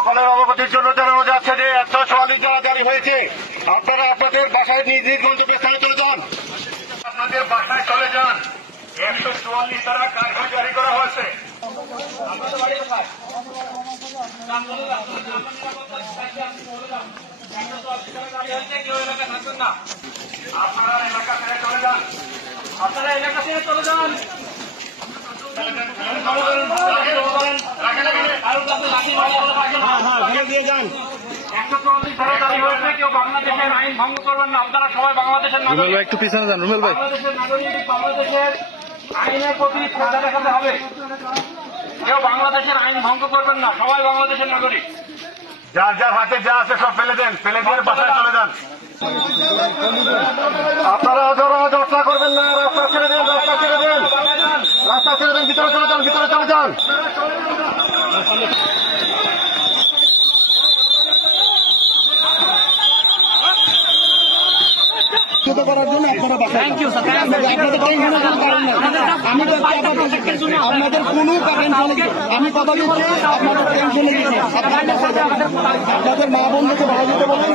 সকলের অবগতির জন্য জানানো যাচ্ছে যে একশো চুয়াল্লিশ যারা জারি হয়েছে আপনারা আপনাদের বাসায় নিজ নিজ গন্তব্যে স্থানে চলে যান আপনাদের বাসায় চলে যান। একশো চুয়াল্লিশ দ্বারা কার্য জারি করা হয়েছে। আপনারা এলাকা ছেড়ে চলে যান। আপনারা এলাকা থেকে চলে যান। রাখেন, রাখেন। একশো চুয়াল্লিশ ধারা জারি হয়েছে কেউ বাংলাদেশের আইন ভঙ্গ করবেন না। আপনারা সবাই বাংলাদেশের রুমেল ভাই একটু পিছনে যান রুমেল ভাই। বাংলাদেশের নাগরিক বাংলাদেশের আইনের প্রতি শ্রদ্ধা দেখাতে হবে। কেউ বাংলাদেশের আইন ভঙ্গ করবেন না সবাই বাংলাদেশের নাগরিক। যার যার হাতে যা আছে সব ফেলে দেন ফেলে দিয়ে বাসায় চলে যান। আপনারা যারা যাত্রা করবেন না রাস্তা ছেড়ে দেন রাস্তা ছেড়ে দেন। রাস্তা ছেড়ে দেন ভিতরে চলে যান ভিতরে চলে যান। সুস্থ করার জন্য আপনারা টেনশনের কোনো কারণ আমি আপনাদের কোনো কারণ আমি কথা দিচ্ছি আপনাদের টেনশনে। আপনাদের মা বন্ধুকে ভালো দিতে বলুন।